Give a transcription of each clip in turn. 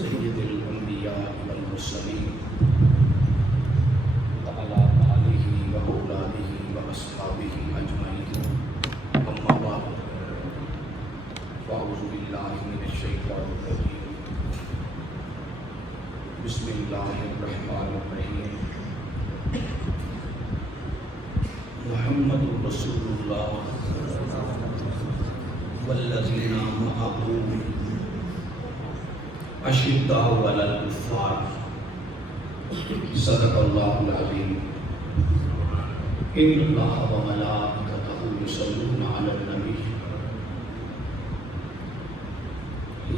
سید الانبیاء والمرسلین وعلی آلہ واولادہ واصحابہ اجمعین، اما بعد فاعوذ باللہ من الشیطان الرجیم، بسم اللہ الرحمن الرحیم، محمد رسول اللہ والذین معہ اشداء علی الکفار، صدق اللہ العظیم۔ ان اللہ وملائکتہ یصلون علی النبی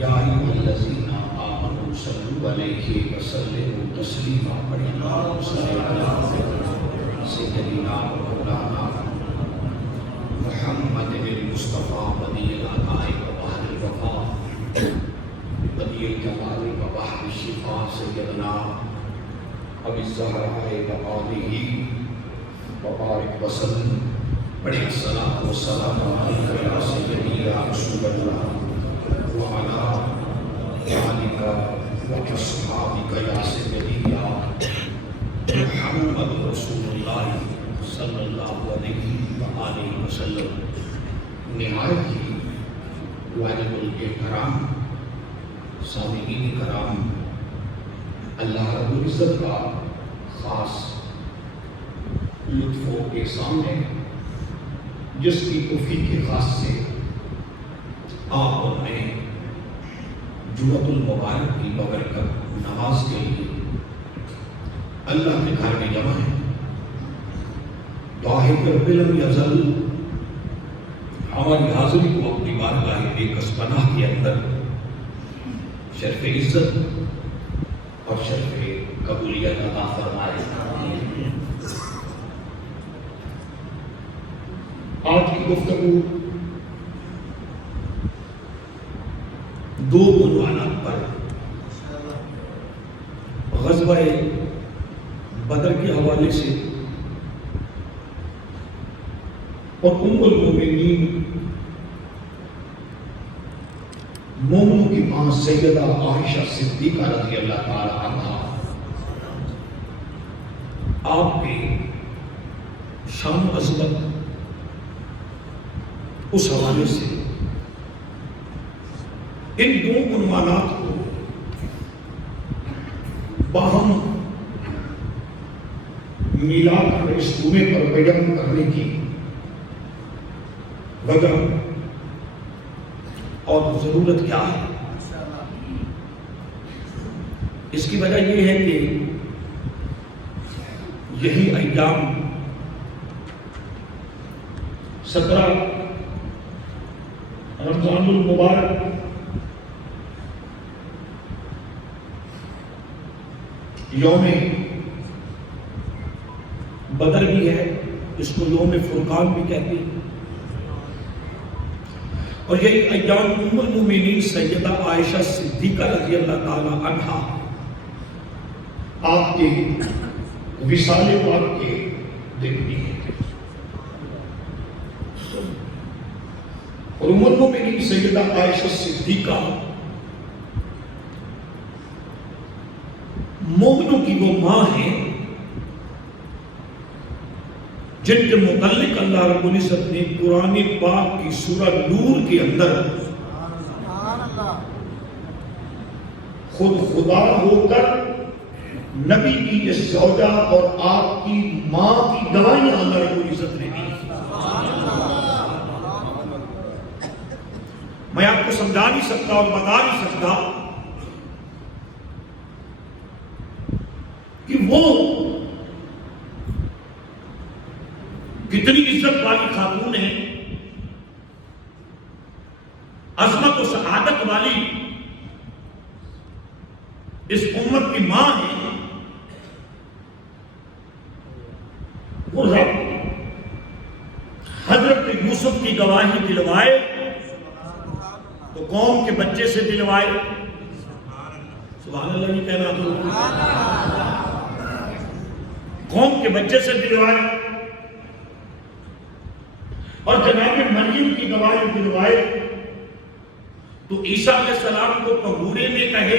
یا ایھا الذین آمنوا صلوا علیہ وسلموا تسلیما۔ اللہم صل علی سیدنا مولانا محمد المصطفیٰ بدیع العطاء وبحر الوفا بدیع الجمال وبحر الشفا سیدنا ابی الزہراء وآلہ وبارک وسلم۔ بڑے الصلاۃ والسلام علیک یا سیدی یا رسول اللہ وعلی آلک واصحابک یا سیدی یا محمد رسول اللہ صلی اللہ علیہ وآلہ وسلم۔ نہایت ہی واجب الاحترام سامعین کرام، اللہ رب العزت کا خاص لطف و احسان ہے جس کی توفیق خاص سے آپ اور میں جمعۃ المبارک کی ببرکت نماز کے لیے اللہ کے گھر میں جمع ہیں۔ دعا ہے کہ رب لم یزل ہماری حاضری کو اپنی بارگاہ بے کس پناہ کے اندر شرف عزت اور شرف قبولیت عطا فرمائے۔ آج کی گفتگو دو عنوانات پر، غزوہ بدر کے حوالے سے اور ام المؤمنین مومنوں کی ماں سیدہ عائشہ صدیقہ رضی اللہ تعالی عنہا، آپ کے شان و عظمت اس حوالے سے ان دو عنوانات کو باہم ملا کر اس جمعے پر بیان کرنے کی وجہ اور ضرورت کیا ہے؟ اس کی وجہ یہ ہے کہ یہی ایام 17 رمضان المبارک یوم بدر بھی ہے، اس کو یوم فرقان بھی کہتے ہیں، اور یہی ایام ام المؤمنین سیدہ عائشہ صدیقہ رضی اللہ تعالی عنہا آپ کے وصال پاک کے دن بھی ہیں۔ اور ام المؤمنین سیدہ عائشہ صدیقہ مومنوں کی وہ ماں ہیں جن کے متعلق اللہ رب العزت نے قرآن پاک کی سورہ نور کے اندر خود خدا ہو کر نبی کی اس زوجہ اور آپ کی ماں کی گواہیاں اللہ رب العزت نے دی۔ میں آپ کو سمجھا نہیں سکتا اور بتا نہیں سکتا کہ وہ کتنی عزت والی خاتون ہے، عظمت و سعادت والی اس امت کی ماں ہے۔ وہ رب حضرت یوسف کی گواہی دلوائے تو قوم کے بچے سے دلوائے، سبحان اللہ نہیں کہنا تو قوم کے بچے سے دلوائے، اور جناب مریم کی گواہی دلوائے تو عیسیٰ علیہ السلام کو پنگورے میں کہے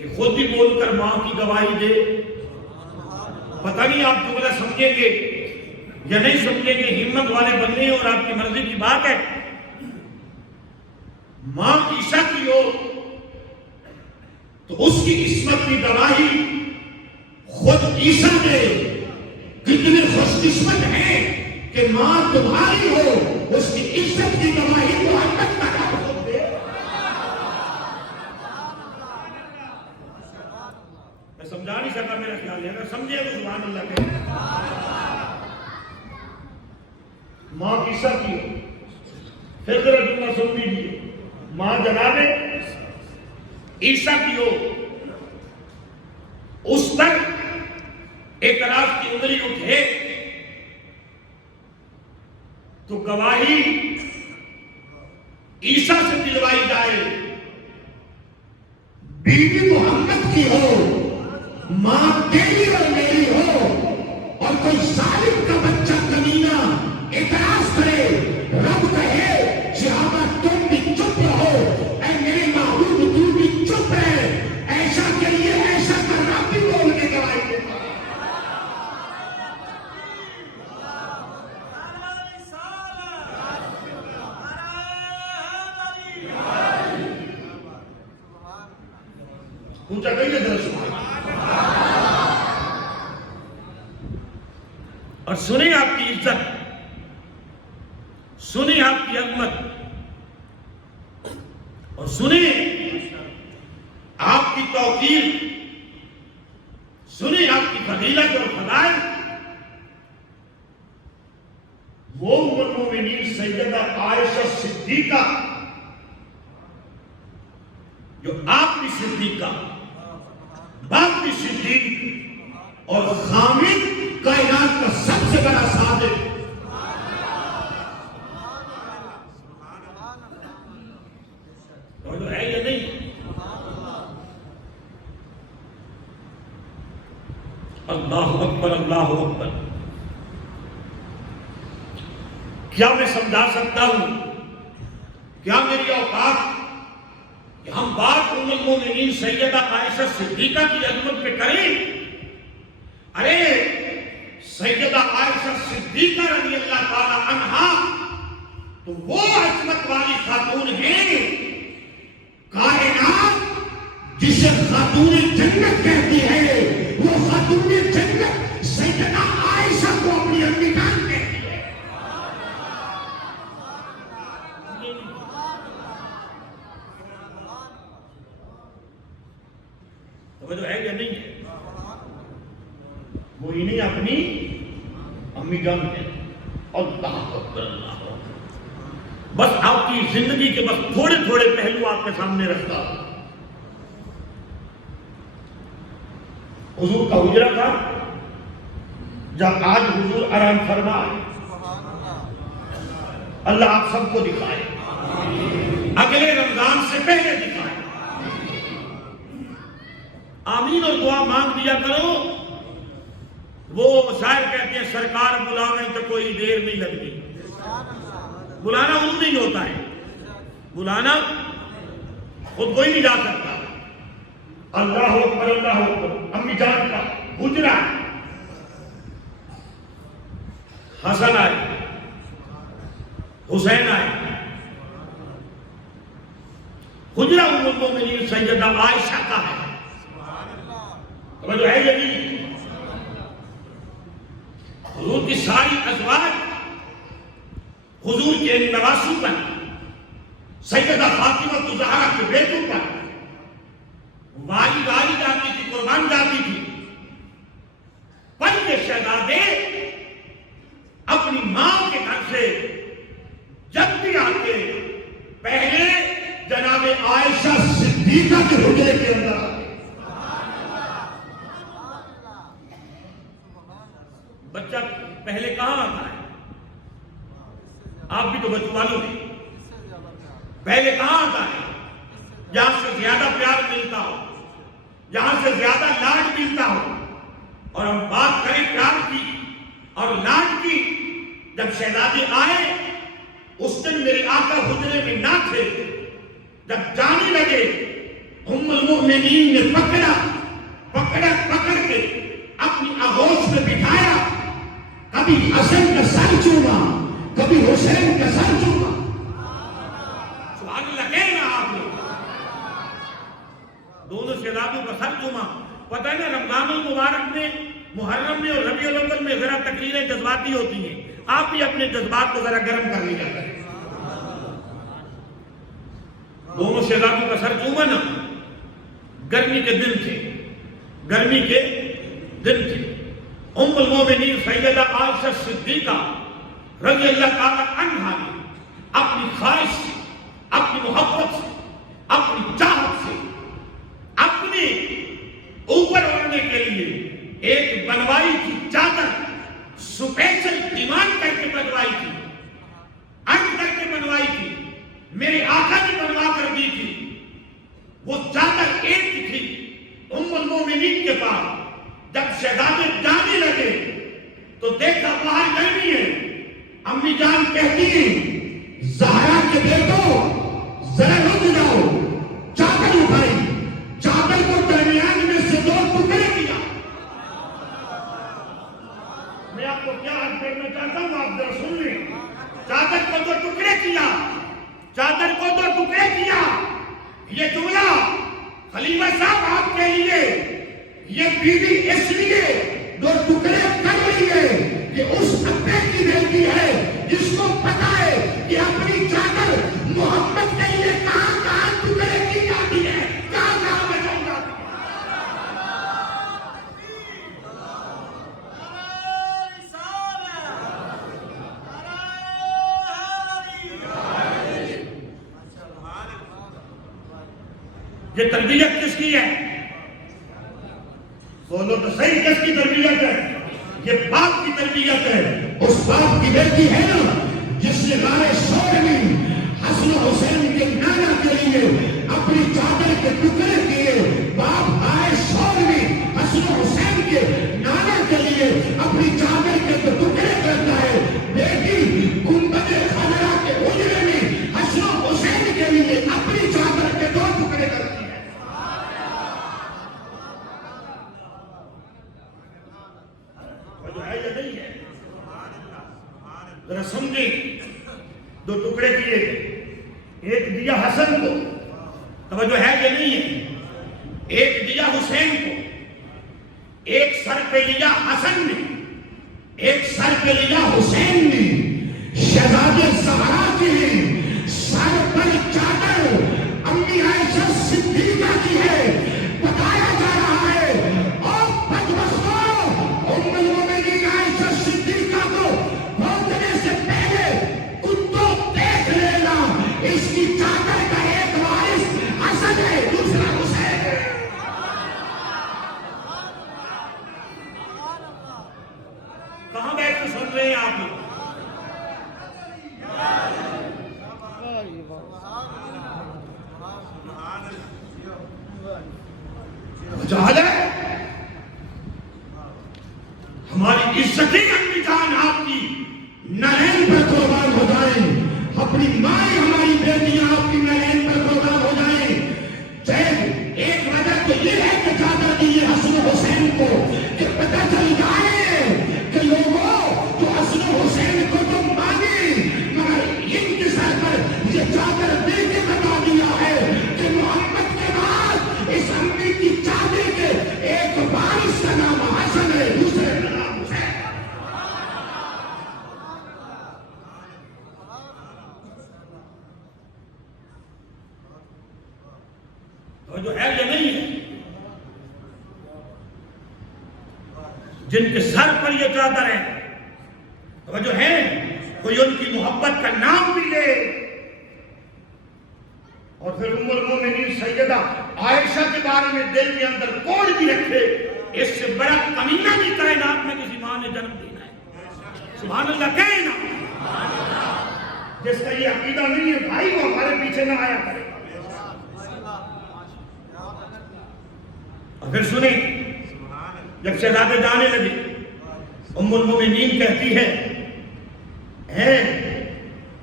کہ کہ خود بھی بول کر ماں کی گواہی دے. پتہ نہیں آپ جملہ سمجھیں گے یا نہیں سمجھیں گے، ہمت والے بننے اور آپ کی مرضی کی بات ہے. ماں عیسیٰ کی ہو تو اس کی عصمت کی گواہی خود عیسیٰ نے. کتنے خوش قسمت ہیں کہ ماں تمہاری ہو، اس کی عزت کی گواہی محمد کا نام خود دے. میں سمجھا نہیں سکا، میرا خیال ہے اگر سمجھے تو سبحان اللہ کہے. ماں عیسیٰ کی ہو. پھر ذرا جملہ سن لیجیے، ماں جناب عیسیٰ کی ہو، اس پر اعتراض کی انگلی اٹھے تو گواہی عیسیٰ سے دلوائی جائے. بیوی محمد کی ہو، ماں تیری اور میری ہو، اور کوئی ظالم کا بچہ کمینہ اعتراض کرے، رب کہے صحابہ تم بھی چپ رہو، اے میرے محبوب تو بھی چپ رہے، ایسا کریے ایسا کرنا بھی بول کے گواہی دیتا. پوچھا کہیے ذرا سبحان. اور سنیں آپ کی عزت، سنیں آپ کی عظمت، اور سنیں آپ کی توقیر، سنیں آپ کی فضیلت اور فضائل. وہ ام المومنین سیدہ عائشہ صدیقہ جو آپ کی صدیقہ، باپ کی صدیق اور خامد کائنات کا سب سے بڑا صادق. تو ہے یا نہیں؟ اللہ اکبر اللہ اکبر. کیا میں سمجھا سکتا ہوں؟ کیا میری اوقات کہ ہم بات ام المومنین سیدہ عائشہ صدیقہ کی عظمت پہ کریں؟ ارے سیدہ عائشہ صدیقہ رضی اللہ تعالی عنہا تو وہ عظمت والی خاتون ہیں، کائنات جسے خاتون جنت کہتی ہے، وہ خاتون جنت سیدہ عائشہ کو اپنی امی جان کہتی ہے. توجہ ہے یا نہیں ہے؟ وہ انہیں اپنی امی جان کہتی ہے. اللہ اکبر اللہ اکبر. بس آپ کی زندگی کے بس تھوڑے تھوڑے پہلو آپ کے سامنے رکھتا ہوں. حضور کا حجرہ تھا جب آج حضور آرام فرما ہے. اللہ آپ سب کو دکھائے، اگلے رمضان سے پہلے دکھائے. آمین اور دعا مانگ دیا کرو. وہ شاعر کہتے ہیں سرکار بلانے تو کوئی دیر نہیں لگتی. بلانا انہوں نہیں ہوتا ہے، بلانا خود کوئی نہیں جا سکتا. اللہ اکبر اللہ اکبر. امی جان کا حجرہ، حسن آئے، حسین آئے. حجرہ ام المومنین سیدہ عائشہ کا ہے. توجہ ہے یہ نہیں؟ حضور کی ساری ازواج حضور کے نواسوں پر، سیدہ فاطمہ الزہرا کے بیٹوں پر واری واری جاتی تھی، قربان جاتی تھی. پر یہ شہزادے اپنی ماں کے گھر سے جب بھی آتے پہلے جناب عائشہ صدیقہ کے حجرے کے اندر آتے. بچہ پہلے کہاں آتا ہے؟ آپ بھی تو بچوں والوں ہیں. پہلے کہاں آتا ہے؟ جہاں سے زیادہ پیار ملتا ہو، جہاں سے زیادہ لاڈ ملتا ہو. اور ہم بات کریں پیار کی اور لاڈ کی، جب شہزادے آئے اس دن میرے آقا حجرے میں نہ تھے. جب جانے لگے ام المؤمنین المومنین نے پکڑ کے اپنی آغوش میں بٹھایا، کبھی حسن کا سر چوما، کبھی حسین کا سر چوما. سبحان اللہ کہنا آپ لوگ. دونوں شہزادوں کا سر چوما. پتہ ہے نا رمضان المبارک میں، محرم میں اور ربیع الاول میں ذرا تقریریں جذباتی ہوتی ہیں. آپ بھی اپنے جذبات کو ذرا گرم کر لیا کریں. دونوں شہزادوں کا سر چوما نا. گرمی کے دن تھے، گرمی کے دن تھے. ام المومنین سیدہ عائشہ صدیقہ رضی اللہ تعالی عنہا نے اپنی خواہش سے، اپنی محبت سے، اپنی چاہت سے اپنے اوپر اڑنے کے لیے ایک بنوائی تھی چادر، سپیشل ڈیمانڈ کر کے بنوائی تھی، عرض کر کے بنوائی تھی. میرے آقا نے بنوا کر دی تھی. وہ چادر ایک تھی ام المومنین کے پاس. جب شہزادے جانے لگے تو دیکھا باہر گرمی ہے. امی جان کہتی ہیں زہرا کے بیٹو ذرا رک جاؤ. چادر اٹھائی، چادر کو درمیان میں سے 2 ٹکڑے کیا. میں آپ کو کیا عرض کرنا چاہتا ہوں، آپ ذرا سن لیں. چادر کو 2 ٹکڑے کیا، چادر کو 2 ٹکڑے کیا. یہ جملہ خلیفہ صاحب آپ کے لیے، یہ بیوی اس لیے 2 ٹکڑے کر رہی ہے کہ اس ابے کی بیٹی ہے جس کو پتا ہے کہ اپنی چادر محمد کے لیے کہاں کہاں ٹکڑے کی جاتی ہے، کہاں کہاں بچائی جاتی ہے. یہ تربیت کس کی ہے؟ بولو تو صحیح، کس کی تربیت ہے؟ یہ باپ کی تربیت ہے. اس باپ کی بیٹی ہے نا جس نے غار ثور میں حسن و حسین کے نانا کے لیے اپنی چادر کے ٹکڑے کیے. باپ غار ثور میں حسن و حسین کے نانا کے لیے اپنی چادر کے ٹکڑے کرتا ہے. بیٹی گنبد خضرا کے حجرے میں حسن و حسین کے لیے اپنی چادر کے 2 ٹکڑے کرتی ہے. ذرا سمجھیں، 2 ٹکڑے کیے. ایک دیا حسن کو، توجہ ہے یہ نہیں ہے، ایک دیا حسین کو. ایک سر پہ لیا حسن نے، ایک سر پہ لیا حسین نے. شہزادے زہرا کے سر پر چادر امی عائشہ صدیقہ کی ہے. بتایا جا رہا ہے اور بدبختوں ام المومنین عائشہ صدیقہ کو پہنچنے سے پہلے کتوں دیکھ لینا، اس کی چادر کا ایک وارث حسن ہے، دوسرا حسین ہے. کہاں بیٹھ کے سن رہے ہیں آپ لوگ؟ جہل ہے. ہماری عزتیں امی جان آپ کی نرین پر قربان ہو جائیں. اپنی مائیں ہماری بیٹیاں آپ کی نرین پر قربان ہو جائیں. چاہے ایک وجہ تو یہ ہے کہ چادر دی یہ حسن حسین کو کہ پتہ چل جائے کہ لوگوں جو حسن حسین کو تو مانی، مگر ان کے سر پر یہ چادر دے کے بتا دیا ہے کہ محمد کے بعد اس امی کی چادر کے ایک وارث کا نام حسن ہے، دوسرے کا نام حسین. تو جو ہے یہ نہیں ہے جن کے سر پر یہ چادر ہے، تو جو ہے کوئی ان کی محبت کا نام بھی لے اور پھر ام المومنین سیدہ عائشہ کے بارے میں دل کے اندر کوڑ بھی رکھے. اس سے بڑا کمینہ بھی کائنات میں کسی ماں نے جنم دینا ہے. سبحان اللہ کہنا. جس کا یہ عقیدہ نہیں ہے بھائی، وہ ہمارے پیچھے نہ آیا کرے. اور پھر سنیں، جب شہزادے جانے لگے ام المومنین کہتی ہے، اے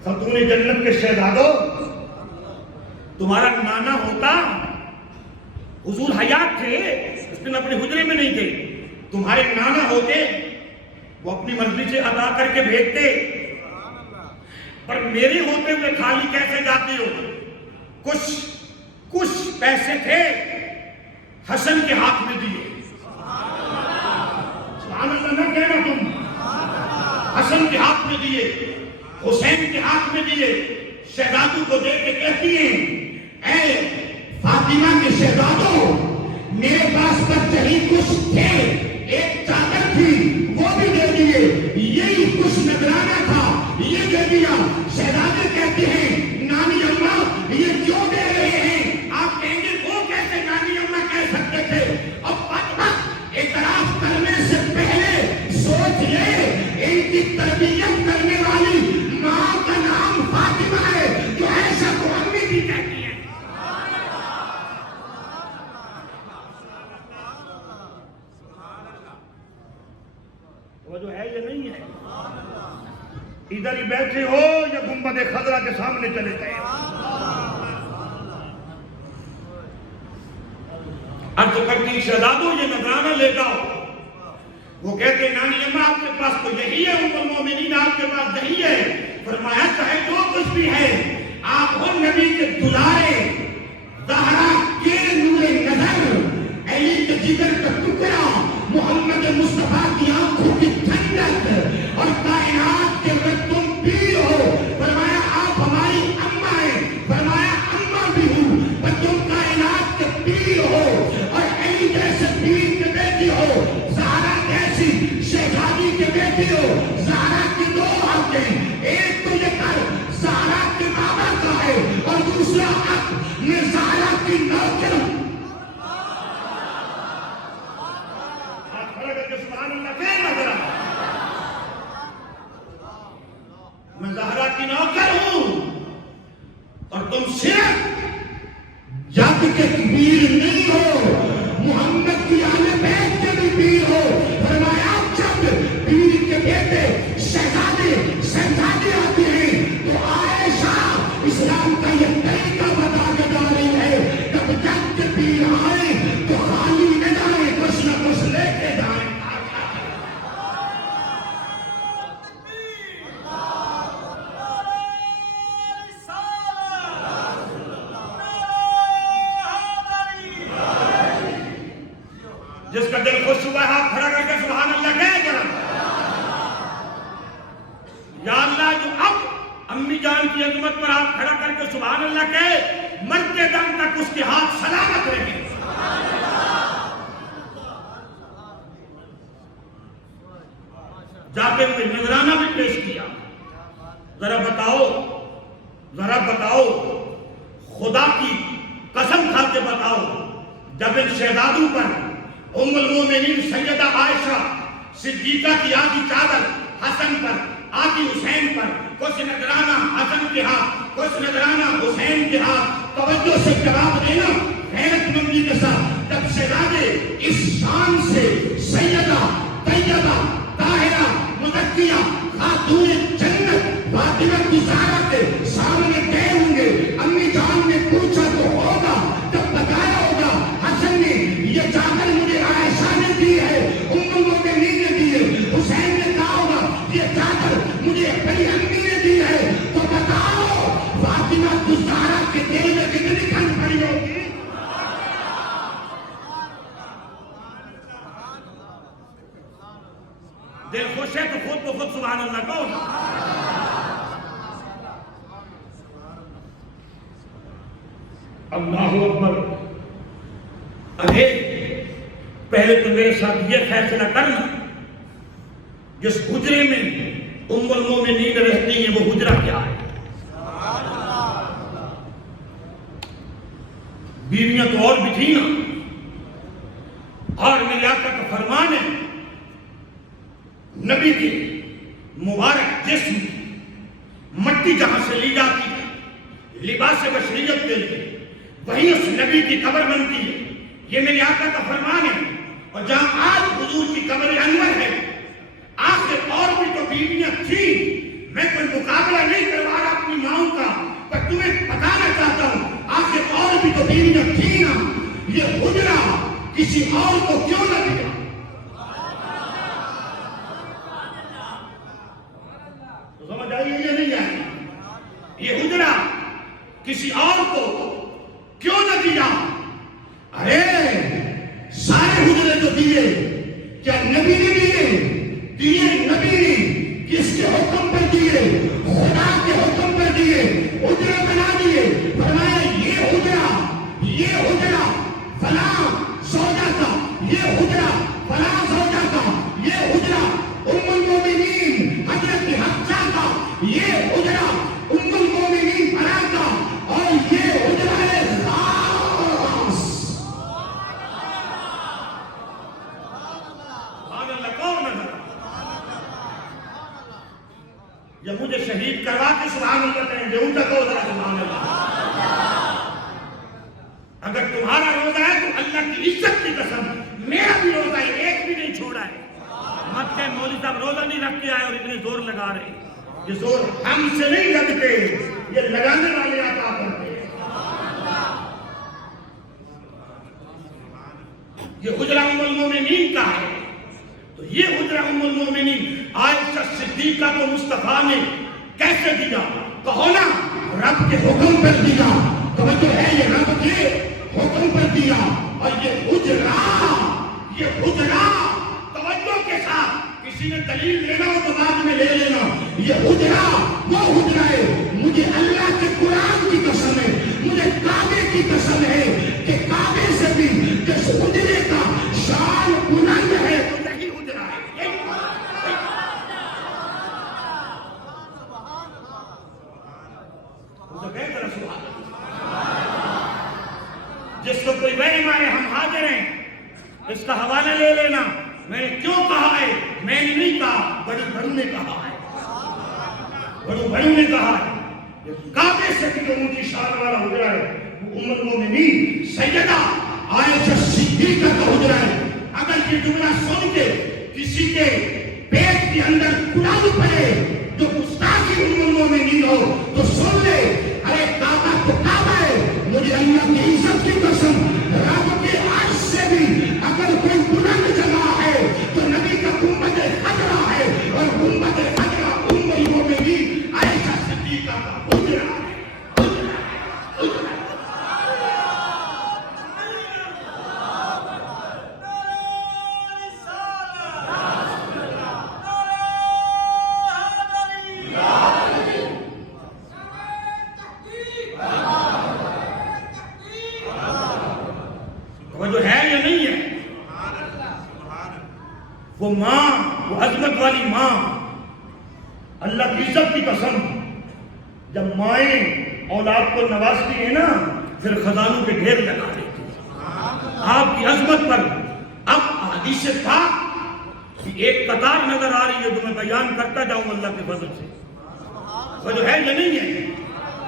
خاتون جنت کے شہزادوں، تمہارا نانا ہوتا حضور حیات تھے، اس دن اپنے حجرے میں نہیں تھے. تمہارے نانا ہوتے وہ اپنی مرضی سے ادا کر کے بھیجتے، پر میرے ہوتے ہوئے خالی کیسے جاتے ہو؟ کچھ پیسے تھے حسن کے ہاتھ میں دیے. سبحان اللہ نہ کہنا تم. حسن کے ہاتھ میں دیے، حسین کے ہاتھ میں دیے. شہزادوں کو دے کے کہتی ہیں اے فاطمہ کے شہزادوں، میرے پاس بچہ ہی کچھ تھے، ایک چادر تھی وہ بھی دے دیے، یہی کچھ نذرانہ تھا یہ دے دیا. شہزادے کہتے ہیں نانی اماں یہ کیوں دے رہے ہیں؟ آپ کہیں گے وہ کیسے نانی اماں کہہ سکتے تھے؟ اب اعتراف کرنے سے پہلے سوچ لے ان کی تربیت کرنے والی ماں کا نام فاطمہ ہے، جو ایسا کو امی بھی کہتی ہیں. وہ جو ہے یہ نہیں ہے. ادھر ہی بیٹھے ہو یا گنبد خضرا کے سامنے چلے گئے. عرض کرتی شہزادوں یہ نذرانہ لے جاؤ. وہ کہتے نانی اماں آپ کے پاس تو یہی ہے، ام المومنین آپ کے پاس یہی ہے. فرمایا چاہے جو کچھ بھی ہے آپ ہو نبی کے دلارے، زہرا کے نور نظر، علی کے جگر کا ٹکڑا، محمد مصطفیٰ کی آنکھوں کی ٹھنڈک اور کائنات کے اگر تم پیر ہو. فرمایا آپ ہماری اماں ہیں. فرمایا اماں بھی ہوں پر تم کائنات کے پیر ہو اور علی جیسے پیر کے بیٹی ہو، زہرا جیسی شہزادی کے بیٹی ہو. زہرا کی دو حقیں، ایک تو یہ گھر زہرا کے بابا کا ہے اور دوسرا حق یہ زہرا کی نوکر. سبحان اللہ کہنا ذرا، میں زہرا کی نوکر ہوں اور تم صرف جگ کے پیر نہیں ہو، محمد کی آل بیت کے بھی پیر ہو. فرمایا جب پیر کے بیٹے شہزادے آتے ہیں تو عائشہ اسلام کا یہ طریقہ بتا کے جا رہی ہے جب جگ کے پیر آئے تو خالی نہ جائے، کچھ نہ کچھ لے کے جائے. جس کا دل خوش ہوا ہے ہاتھ کھڑا کر کے سبحان اللہ کہے ذرا. یا اللہ جو اب امی جان کی عظمت پر ہاتھ کھڑا کر کے سبحان اللہ کہے، مرتے دم تک اس کے ہاتھ سلامت رہے. جاتے ہوئے نذرانہ بھی پیش کیا. ذرا بتاؤ خدا کی قسم کھا کے بتاؤ، جب ان شہزادوں پر ام المومنین سیدہ عائشہ صدیقہ کی آدھی چادر حسن پر، آدھی حسین پر، کچھ نذرانہ حسن کے ہاتھ، کچھ نذرانہ حسین کے ہاتھ. توجہ سے جواب دینا غیرت مندی کے ساتھ. جب شہزادے اس شان سے سیدہ طیبہ طاہرہ مزکیہ خاتون جنت فاطمہ کی زہرا کے سامنے گئے ہوں گے، امی جان نے پوچھا تو ہوگا، جب بتایا ہوگا حسن نے یہ چادر مجھے عائشہ نے دی ہے، ام المومنین نے دی ہے. حسین نے کہا ہوگا یہ چادر مجھے اپنی امی نے دی ہے. تو بتاؤ فاطمہ کی زہرا کے دل میں کتنی کھن پڑی ہوگی؟ دل خوش ہے تو خود سبحان اللہ کہو. اللہ اکبر. ارے پہلے تو میرے ساتھ یہ فیصلہ کرنا، جس حجرے میں ام المومنین رہتی ہیں وہ حجرہ کیا ہے؟ بیویاں تو اور بھی تھیں نا. اور میرے آقا کا فرمان ہے نبی کے مبارک جسم مٹی جہاں سے لی جاتی ہے لباس بشریت کے لیے، وہی اس نبی کی قبر بنتی ہے. یہ میرے آقا کا فرمان ہے. اور جہاں آج حضور کی قبر انور ہے، آخر اور بھی تو بیویاں تھیں. میں کوئی مقابلہ نہیں کروا رہا اپنی ماؤں کا، پر تمہیں بتانا چاہتا ہوں آخر اور بھی تو بیویاں تھیں نا. یہ حجرہ کسی اور کو کیوں نہ دیا؟ تو سمجھ آئیے یہ نہیں آئی؟ یہ حجرہ کسی اور کو کیوں نہ دیا؟ ارے سارے حجرے تو دیے، کیا نبی نے دیے نبی نے کس کے حکم پر دیے؟ خدا کے حکم پر دیے، حجرہ بنا دیے، فرمایا یہ حجرہ فلاں زوجہ کا، یہ حجرہ فلاں زوجہ کا، یہ حجرہ ام المومنین حضرت حفصہ کا، یہ حجرہ ام المومنین فلاں کا، اور یہ حجرہ ہے خاص۔ جب مجھے شہید کروا کے سبحان اللہ کہیں گے، اونچا کہو ذرا سبحان اللہ۔ اگر تمہارا روزہ ہے تو اللہ کی عزت کی قسم میرا بھی روزہ ہے، ایک بھی نہیں چھوڑا ہے۔ مت کہ مولوی صاحب روزہ نہیں رکھ کے آئے اور اتنے زور لگا رہے ہیں، یہ زور ہم سے نہیں لگتے، یہ لگانے والے عطا کرتے ہیں۔ یہ حجرہ ام المومنین کا ہے، تو یہ حجرہ ام المومنین عائشہ صدیقہ کو مصطفیٰ نے کیسے دیا؟ کہو نا رب کے حکم پر دیا، توجہ ہے، یہ رب کے حکم پر دیا۔ اور یہ حجرہ توجہ کے ساتھ، کسی نے دلیل لینا ہو تو بعد میں لے لینا، یہ حجرہ وہ حجرہ ہے، مجھے اللہ کے قرآن کی قسم ہے، مجھے کعبے کی قسم ہے کہ کعبے سے بھی جس حجرے کا شان بلند ہے وہی حجرہ ہے۔ جس کو کوئی وہم آئے ہم حاضر ہیں، اس کا حوالہ لے لینا۔ میں نے کیوں کہا ہے؟ میں نے نہیں کہا، بڑی بڑوں نے کہا ہے، بڑوں نے کہا ہے۔ کعبے سے بھی جو اونچی شان والا حجرہ ہے وہ ام المومنین سیدہ عائشہ صدیقہ کا حجرہ ہے۔ اگر یہ جملہ سن کے کسی کے پیٹ کے اندر کڑاؤ پڑے جو گستاخی ام المومنین ہو تو سن لے، ارے کعبہ تو کعبہ ہے، مجھے اللہ کی عزت کی قسم رب کے عرش سے بھی اگر کوئی بلند جگہ ہے تو نبی کا گنبد خضرا ہے، اور گنبد خضرا ام المومنین عائشہ صدیقہ کا حجرہ ہے۔ جو ہے یا نہیں ہے؟ وہ ماں، وہ عظمت والی ماں، اللہ کی عزت کی قسم، جب مائیں اولاد کو نوازتی ہیں نا پھر خزانوں کے ڈھیر لگا دیتی ہیں آپ کی عظمت پر۔ اب حدیث پاک کی ایک قطار نظر آ رہی ہے جو میں بیان کرتا جاؤں اللہ کے فضل سے۔ وہ جو ہے یا نہیں ہے؟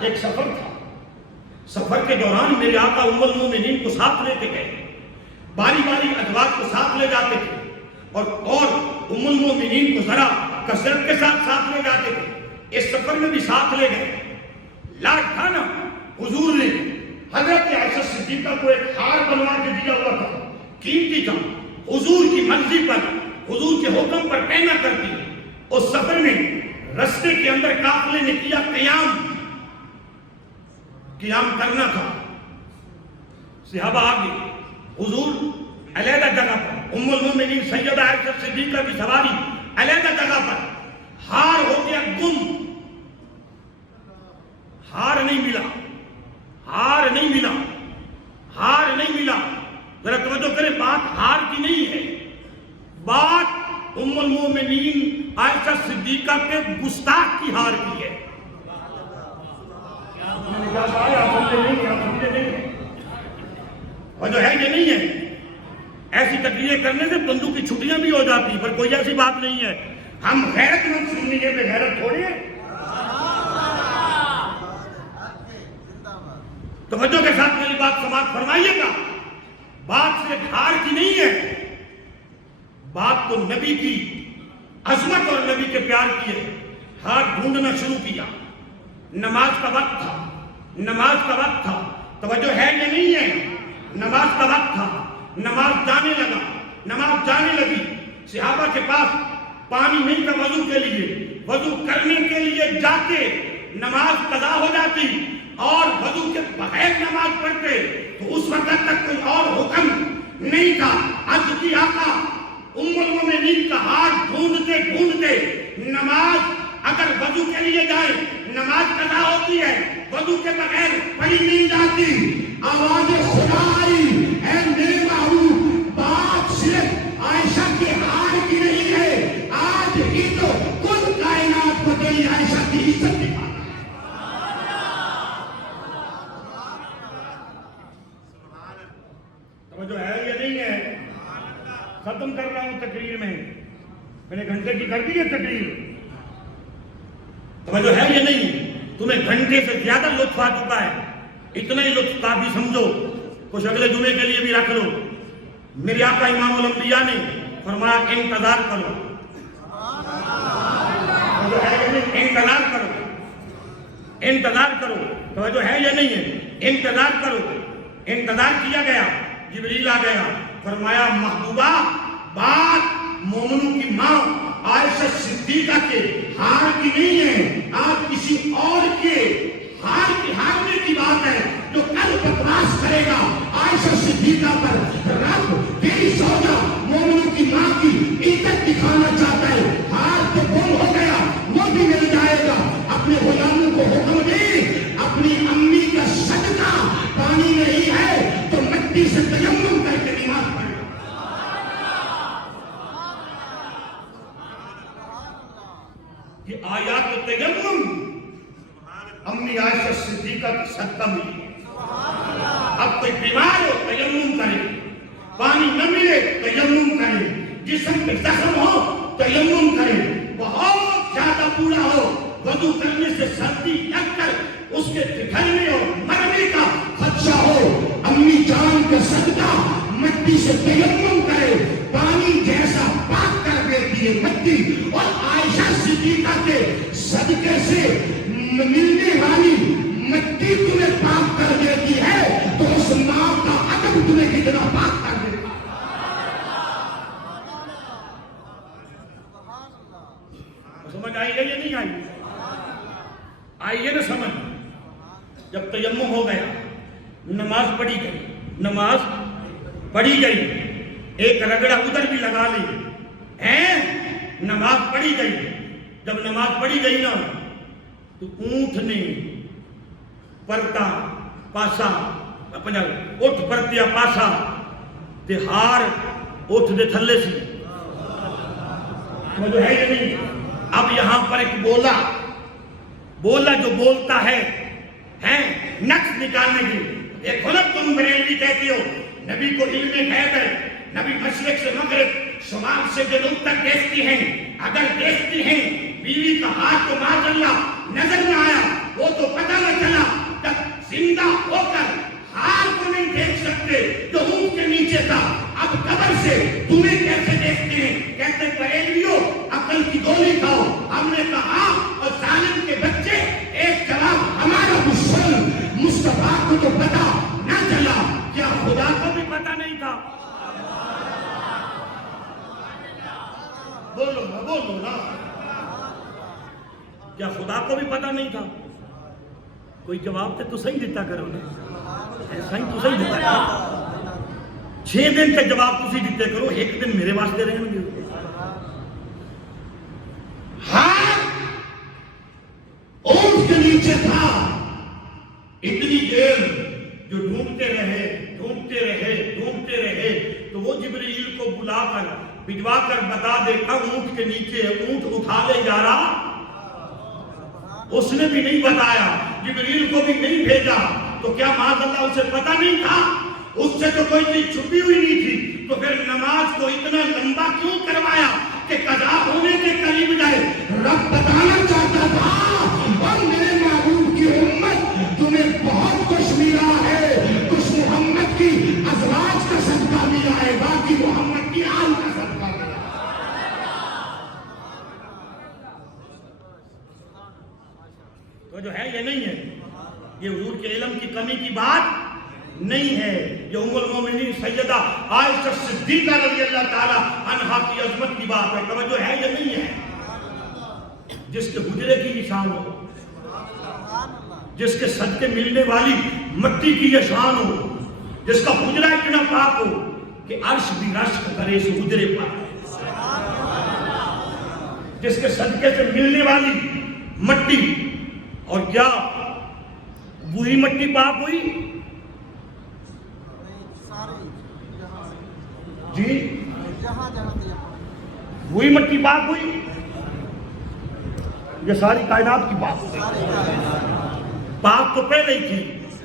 ایک سفر تھا، سفر کے دوران میرے آقا ام المومنین کو ساتھ لے کے گئے، باری باری ازواج کو ساتھ لے جاتے تھے اور ام المومنین کو ذرا کثرت کے ساتھ لے جاتے تھے۔ اس سفر میں بھی ساتھ لے گئے۔ لاٹ تھا نا، حضور نے حضرت عائشہ صدیقہ کو ایک ہار بنوا کے دیا ہوا تھا، قیمتی تھا، حضور کی مرضی پر، حضور کے حکم پر پہنا کرتی۔ اس سفر میں رستے کے اندر قافلے نے کیا قیام کرنا تھا، صحابہ آگے، حضور علیحدہ جگہ پر، ام المومنین سیدہ عائشہ صدیقہ کی سواری علیحدہ جگہ پر، ہار ہو گیا گم، ہار نہیں ملا۔ ذرا توجہ کریں، بات ہار کی نہیں ہے، بات ام المومنین عائشہ صدیقہ کے گستاخ کی ہار کی ہے۔ اور جو ہے یہ نہیں ہے، ایسی تقریریں کرنے سے بندوں کی چھٹیاں بھی ہو جاتی، پر کوئی ایسی بات نہیں ہے۔ ہم غیرت مند سننی ہے، بے غیرت تھوڑی ہے۔ توجہ کے ساتھ میری بات سماعت فرمائیے گا، بات صرف ہار کی نہیں ہے، بات تو نبی کی عظمت اور نبی کے پیار کی ہے۔ ہار ڈھونڈنا شروع کیا، نماز کا وقت تھا، توجہ ہے یا نہیں ہے؟ نماز کا وقت تھا، نماز جانے لگی، صحابہ کے پاس پانی نہیں تھا وضو کے لیے، وضو کرنے کے لیے جاتے نماز قضا ہو جاتی اور وضو کے بغیر نماز پڑھتے تو اس وقت تک کوئی اور حکم نہیں تھا۔ حضرت آقا ام المومنین کا ہاتھ ڈھونڈتے نماز اگر وضو کے لیے جائے نماز قضا ہوتی ہے، وضو کے بغیر پڑھی نہیں جاتی۔ آواز خدا آئی، اے میرے محبوب، بات صرف عائشہ کے ہار کی نہیں ہے، آج ہی تو کل کائنات کو تیری عائشہ کی عزت دکھانا ہے۔ توجہ ہے یا نہیں ہے؟ ختم کر رہا ہوں تقریر میں نے گھنٹے کی کر دی ہے تقریر، توجہ ہے یا نہیں؟ تمہیں گھنٹے سے زیادہ لطف آ چکا ہے، اتنا ہی لطف کافی سمجھو، کچھ اگلے جمعے کے لیے بھی رکھ لو۔ میرے آقا امام الانبیاء نے فرمایا انتظار کرو، انتظار کرو، توجہ ہے یا نہیں ہے؟ انتظار کرو۔ انتظار کیا گیا، جبریل آ گیا، فرمایا محبوبہ بات مومنوں کی ماں عائشہ صدیقہ کے ہار کی نہیں ہے، آپ کسی اور کے ہارنے کی بات ہے جو کل بکواس کرے گا عائشہ صدیقہ پر۔ رب تیری زوجہ مومنوں کی ماں کی عزت دکھانا چاہتا ہے، ہار تو گم ہو گیا وہ بھی مل جائے گا۔ اپنے غلاموں کو حکم دے، اپنی امی کا صدقہ پانی نہیں ہے تو مٹی سے تیمم کر کے نماز پڑھے۔ یہ آیات تیمم امی عائشہ صدیقہ کی صدقہ ملی ہے۔ اب کوئی بیمار ہو تیمم کرے، پانی نہ ملے تیمم کرے، جسم پہ زخم ہو تیمم کرے، بہت زیادہ بوڑھا ہو وضو کرنے سے سردی لگ کر اس کے ٹھکرنے اور مرنے کا خدشہ ہو، امی جان کا صدقہ مٹی سے تیمم کرے، پانی جیسا پاک کر دیتی ہے مٹی، اور عائشہ صدیقہ کے صدقے سے ملنے والی مٹی تمہیں پاک کر دیتی ہے تو اس ماں کا ادب تمہیں کتنا پاک کر دیتا ہے۔ سمجھ آئی ہے یا نہیں آئی؟ آئیے نا سمجھ۔ جب تیمم ہو گیا، نماز پڑھی گئی، ایک رگڑا ادھر بھی لگا لی، نماز پڑھی گئی۔ جب نماز پڑھی گئی نا تو اونٹ نے پرتا پاسا اٹھ پرتیا پاسا تے ہار اٹھ دے تھلے سی، جو ہے یا نہیں؟ اب یہاں پر ایک بولا جو بولتا ہے نقص نکالنے کی، ایک غلط تم بریلوی کہتی ہو، نبی کو علم غیب ہے، نبی مشرق سے مغرب شمال سے جنوب تک دیکھتی ہیں، اگر دیکھتی ہیں بیوی کا ہاتھ تو ماذ اللہ نظر نہ آیا، وہ تو پتہ نہ چلا، تب زندہ ہو کر ہار کو نہیں دیکھ سکتے جو اونٹ کے نیچے تھا، اب قبر سے تمہیں کیسے دیکھتے ہیں؟ کہتے بریلویوں عقل کی گولی کھاؤ۔ ہم نے کہا اور ظالم کے بچے، ایک جواب ہمارا مسلم مصطفیٰ کو تو پتا نہ چلا، کیا خدا کو بھی پتا نہیں تھا؟ بولو نا، کیا خدا کو بھی پتا نہیں تھا؟ کوئی جواب تو صحیح دیتا کرو نا، ایسا ہی تو صحیح دیتا کرو، 6 دن تک جواب تسی دیتے کرو، ایک دن میرے واسطے رہن گے۔ ہاں اونٹ کے نیچے تھا، اتنی دیر جو ڈھونڈتے رہے تو وہ جبریل کو بلا کر بھجوا کر بتا دیتا اونٹ کے نیچے ہے، اونٹ اٹھا لے جا رہا، اس نے بھی نہیں بتایا، جبریل کو بھی نہیں بھیجا، تو کیا معاذ اللہ اسے پتا نہیں تھا؟ اس سے تو کوئی چیز چھپی ہوئی نہیں تھی، تو پھر نماز کو اتنا لمبا کیوں کروایا کہ قضا ہونے کے قریب جائے؟ رب بتانا چاہتا تھا اور میرے محبوب کی امت تمہیں بہت کچھ ملا ہے، کچھ محمد کی ازواج کا صدقہ ملا ہے، باقی محمد کی آل کا صدقہ ملا ہے۔ تو جو ہے یہ نہیں ہے، یہ حضور کے علم کی کمی کی بات نہیں ہے، یہ ام المومنین سیدہ عائشہ صدیقہ رضی اللہ تعالی عنہا کی عظمت کی بات ہے. توجہ ہے یا نہیں ہے؟ جس کے حجرے کی نشان ہو, جس کے صدقے ملنے والی مٹی کی یہ شان ہو, جس کا حجرہ اتنا پاک ہو کہ عرش بھی رشک کرے اس حجرے پر, جس کے صدقے سے ملنے والی مٹی, اور کیا وہی مٹی پاک ہوئی جی, وہی مٹی پاک ہوئی, یہ ساری کائنات کی پاک ہوئی. پاک تو پہلے ہی تھی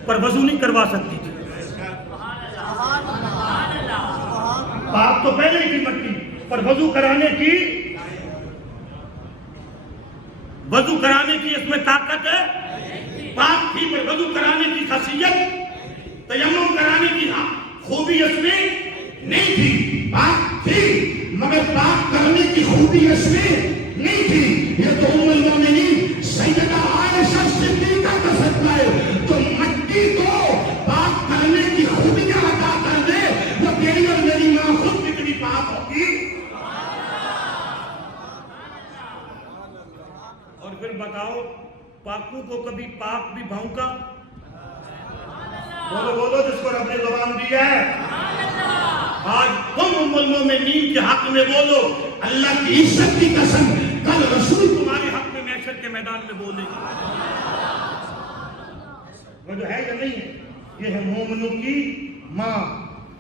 پر وضو نہیں کروا سکتی تھی. پاک تو پہلے ہی تھی مٹی پر وضو کرانے کی اس میں طاقت ہے. پاک تھی پر وضو کرانے کی خاصیت, تیمم کرانے کی خوبی اس میں نہیں تھی. پاک تھی مگر پاک کرنے کی خوبی اس میں نہیں تھی. یہ تو ام المومنین سیدہ عائشہ صدیقہ کا صدقہ ہے جو مٹی کو پاک کرنے کی خوبیاں عطا کر دے. وہ تیری اور میری ماں خود کتنی پاک ہوگی. اور پھر بتاؤ پاکوں کو کبھی پاک بھی بھونکا؟ بولو جس کو رب نے زبان دیا ہے. آج تم ام المومنین کے حق میں بولو, اللہ کی عزت کی قسم کل رسول تمہارے حق میں محشر کے میدان میں بولے گی. وہ جو ہے یا نہیں ہے, یہ ہے مومنوں کی ماں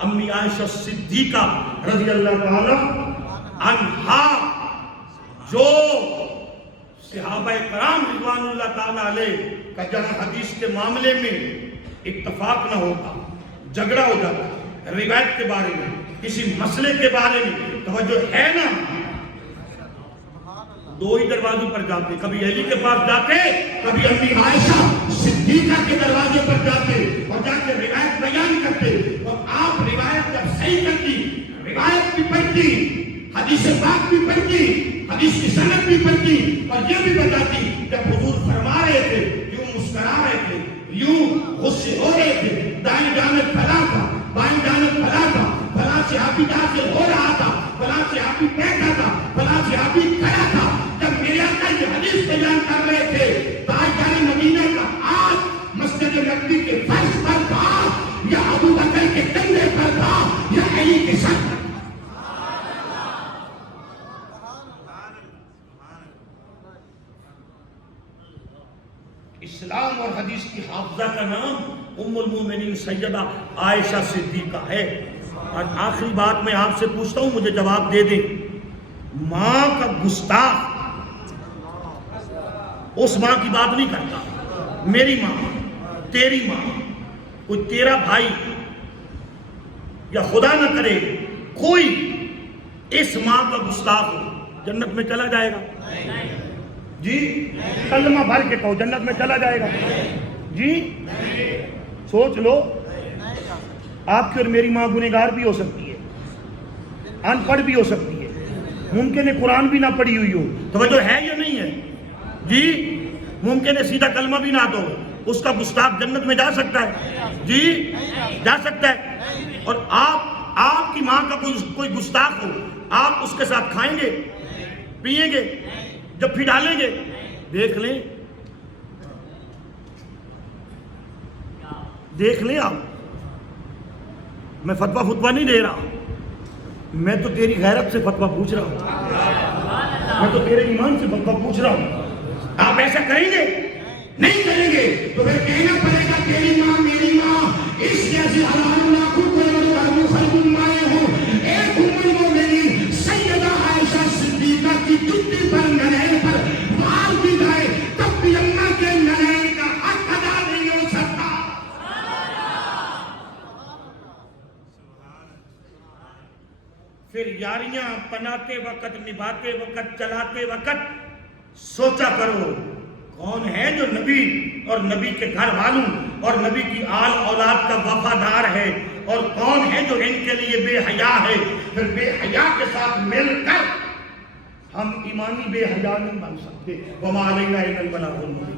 امی عائشہ صدیقہ رضی اللہ تعالی عنہا, جو صحابہ کرام رضوان اللہ تعالی علیہ کا جب حدیث کے معاملے میں اتفاق نہ ہوتا, جھگڑا ہو جاتا روایت کے بارے میں, کسی مسئلے کے بارے میں, توجہ ہے نا, دو ہی دروازوں پر جاتے, کبھی علی کے پاس جاتے, کبھی امی عائشہ صدیقہ کے دروازے پر جاتے اور جا کے روایت بیان کرتے. اور آپ روایت جب صحیح کرتی, روایت بھی پڑھتی, حدیث پاک بھی پڑھتی, حدیث کی سند بھی پڑھتی, اور یہ بھی بتاتی جب حضور فرما رہے تھے یوں مسکرا رہے تھے, یوں غصے ہو رہے تھے, دائیں جانب پھلا تھا, بائیں جانب پھلا تھا, فلاں صحابی داخل ہو رہا تھا, فلاں صحابی بیٹھا تھا, فلاں صحابی کھڑا تھا. جب میرے آقا یہ حدیث بیان کر رہے تھے, تاجدار مدینہ کا ہاتھ مسجد نبوی کے فرش پر تھا یا ابو بکر کے کندھے پر تھا یا علی کے سر پر. اسلام اور حدیث کی حافظہ کا نام ام المومنین سیدہ عائشہ صدیقہ ہے. اور آخری بات میں آپ سے پوچھتا ہوں, مجھے جواب دے دیں, ماں کا گستاخ, اس ماں کی بات نہیں کرتا, میری ماں, تیری ماں, کوئی تیرا بھائی یا خدا نہ کرے کوئی اس ماں کا گستاخ ہو, جنت میں چلا جائے گا جی؟ کلمہ بھر کے کہو, جنت میں چلا جائے گا جی؟ سوچ لو, آپ کی اور میری ماں گنہگار بھی ہو سکتی ہے, ان پڑھ بھی ہو سکتی ہے, ممکن ہے قرآن بھی نہ پڑھی ہوئی ہو, توجہ ہے یا نہیں ہے جی؟ ممکن ہے سیدھا کلمہ بھی نہ آتا ہو, اس کا گستاخ جنت میں جا سکتا ہے جی؟ جا سکتا ہے. اور آپ کی ماں کا کوئی گستاخ ہو, آپ اس کے ساتھ کھائیں گے, پیئیں گے, جب پھر ڈالیں گے, دیکھ لیں آپ, میں فتویٰ نہیں دے رہا, میں تو تیری غیرت سے فتویٰ پوچھ رہا ہوں, میں تو تیرے ایمان سے فتویٰ پوچھ رہا ہوں. آپ ایسا کریں گے؟ نہیں کریں گے تو پھر کہنا پڑے گا تیری ماں میری ماں اس جیسے حلال لاکھوں مائیں ہوں. ایک ام المومنین سیدہ عائشہ صدیقہ کی جوتی پر ننین پر مار دی جائے تب بھی اماں کے ننین کا حق ادا نہیں ہو سکتا. پھر یاریاں بناتے وقت, نبھاتے وقت, چلاتے وقت سوچا کرو کون ہے جو نبی اور نبی کے گھر والوں اور نبی کی آل اولاد کا وفادار ہے, اور کون ہے جو ان کے لیے بے حیا ہے. پھر بے حیا کے ساتھ مل کر ہم ایمانی بے حیا نہیں بن سکتے. وما علینا الا البلاغ المبین.